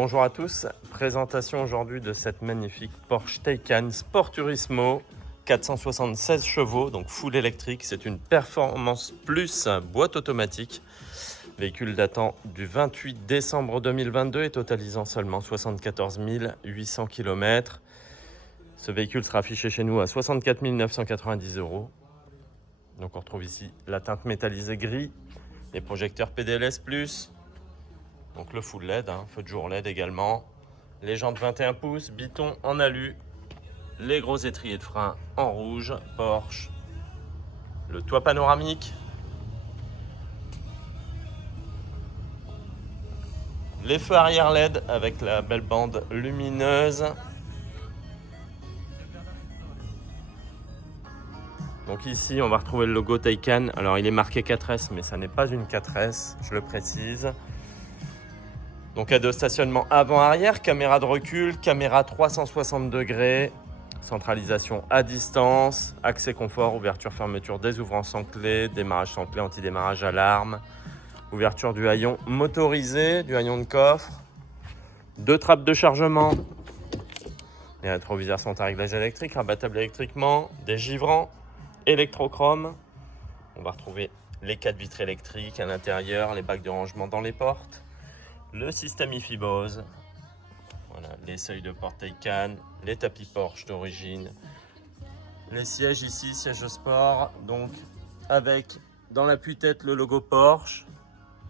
Bonjour à tous, présentation aujourd'hui de cette magnifique Porsche Taycan Sport Turismo 476 chevaux, donc full électrique. C'est une Performance Plus boîte automatique. Véhicule datant du 28 décembre 2022 et totalisant seulement 74 800 km. Ce véhicule sera affiché chez nous à 64 990 €. Donc on retrouve ici la teinte métallisée gris, les projecteurs PDLS+, donc le full LED, feu de jour LED également, les jantes 21 pouces, biton en alu, les gros étriers de frein en rouge, Porsche, le toit panoramique, les feux arrière LED avec la belle bande lumineuse. Donc ici on va retrouver le logo Taycan. Alors il est marqué 4S mais ça n'est pas une 4S, je le précise. Donc aide au stationnement avant-arrière, caméra de recul, caméra 360 degrés, centralisation à distance, accès confort, ouverture-fermeture des ouvrants sans clé, démarrage sans clé, anti-démarrage alarme, ouverture du haillon motorisé, du haillon de coffre, 2 trappes de chargement, les rétroviseurs sont à réglage électrique, rabattables électriquement, des givrants, électrochrome. On va retrouver les 4 vitres électriques à l'intérieur, les bacs de rangement dans les portes, le système IFI Bose, voilà, les seuils de porte Taycan, les tapis Porsche d'origine, les sièges ici, sièges de sport, donc avec dans l'appui-tête le logo Porsche,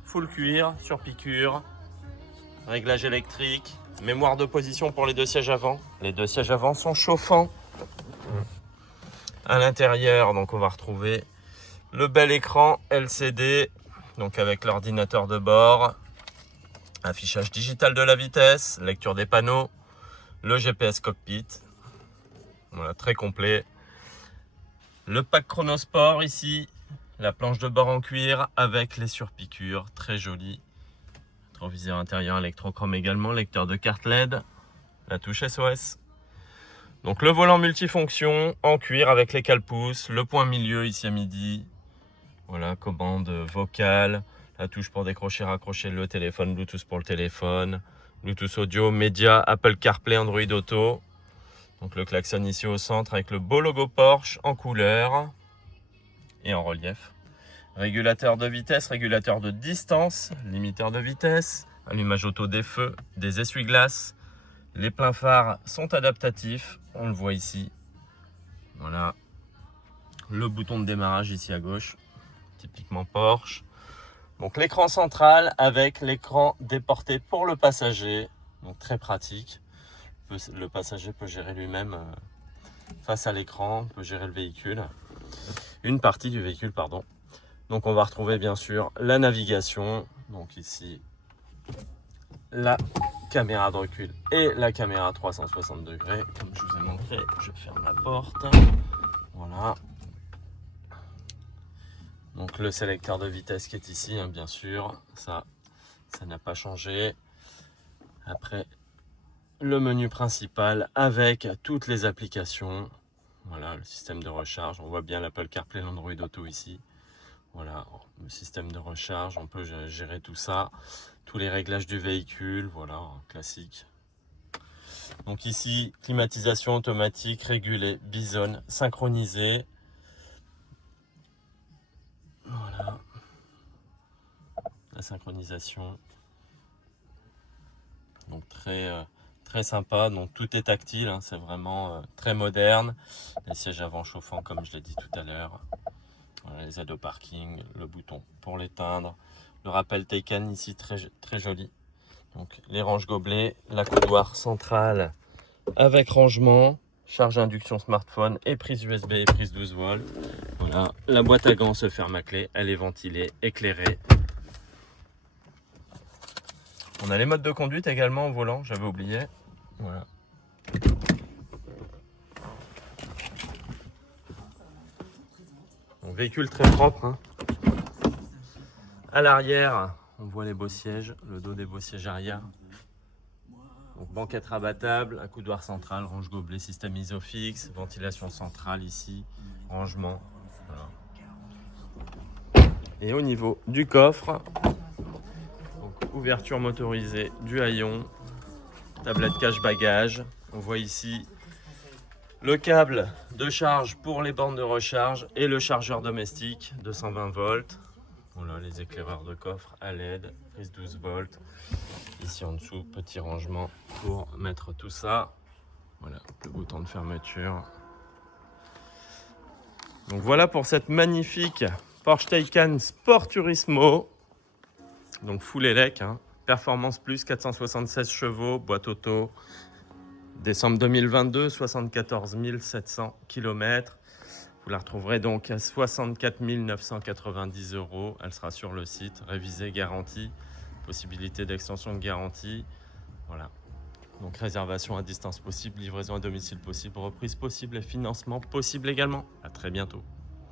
full cuir sur piqûre, réglage électrique, mémoire de position pour les 2 sièges avant. Les 2 sièges avant sont chauffants. À l'intérieur, donc on va retrouver le bel écran LCD, donc avec l'ordinateur de bord, affichage digital de la vitesse, lecture des panneaux, le GPS cockpit, voilà, très complet. Le pack Chronosport ici, la planche de bord en cuir avec les surpiqûres, très joli. Rétroviseur intérieur électrochrome également, lecteur de carte LED, la touche SOS. Donc le volant multifonction en cuir avec les cale-pouces, le point milieu ici à midi. Voilà, commande vocale, la touche pour décrocher, raccrocher le téléphone, Bluetooth pour le téléphone, Bluetooth audio, média, Apple CarPlay, Android Auto. Donc le klaxon ici au centre avec le beau logo Porsche en couleur et en relief. Régulateur de vitesse, régulateur de distance, limiteur de vitesse, allumage auto des feux, des essuie-glaces. Les pleins phares sont adaptatifs, on le voit ici. Voilà. Le bouton de démarrage ici à gauche, typiquement Porsche. Donc l'écran central avec l'écran déporté pour le passager, donc très pratique. Le passager peut gérer lui-même face à l'écran, peut gérer le véhicule, une partie du véhicule, pardon. Donc on va retrouver bien sûr la navigation, donc ici la caméra de recul et la caméra 360 degrés, comme je vous ai montré. Je ferme la porte, voilà. Donc le sélecteur de vitesse qui est ici, bien sûr, ça n'a pas changé. Après, le menu principal avec toutes les applications. Voilà, le système de recharge. On voit bien l'Apple CarPlay, l'Android Auto ici. Voilà, le système de recharge. On peut gérer tout ça. Tous les réglages du véhicule. Voilà, classique. Donc ici, climatisation automatique, régulée, bisonne, synchronisée. Voilà. La synchronisation. Donc très sympa, donc tout est tactile, c'est vraiment très moderne. Les sièges avant chauffants comme je l'ai dit tout à l'heure. Voilà, les aides au parking, le bouton pour l'éteindre. Le rappel Taycan ici très joli. Donc les ranges gobelets, la coudoir centrale avec rangement, charge induction smartphone et prise USB et prise 12 volts. Voilà, la boîte à gants se ferme à clé, elle est ventilée, éclairée. On a les modes de conduite également au volant, j'avais oublié. Voilà. Un véhicule très propre. À l'arrière, on voit les beaux sièges, le dos des beaux sièges arrière. Donc banquette rabattable, un coudoir central, range gobelet, système Isofix, ventilation centrale ici, rangement. Voilà. Et au niveau du coffre, donc ouverture motorisée du haillon, tablette cache-bagages. On voit ici le câble de charge pour les bornes de recharge et le chargeur domestique de 120 volts. Voilà les éclaireurs de coffre à LED, prise 12 volts. Ici en dessous, petit rangement pour mettre tout ça. Voilà, le bouton de fermeture. Donc voilà pour cette magnifique Porsche Taycan Sport Turismo. Donc full élec, hein. Performance plus 476 chevaux, boîte auto. Décembre 2022, 74 700 km. Vous la retrouverez donc à 64 990 €. Elle sera sur le site, révisée, garantie, possibilité d'extension de garantie. Voilà. Donc réservation à distance possible, livraison à domicile possible, reprise possible et financement possible également. À très bientôt.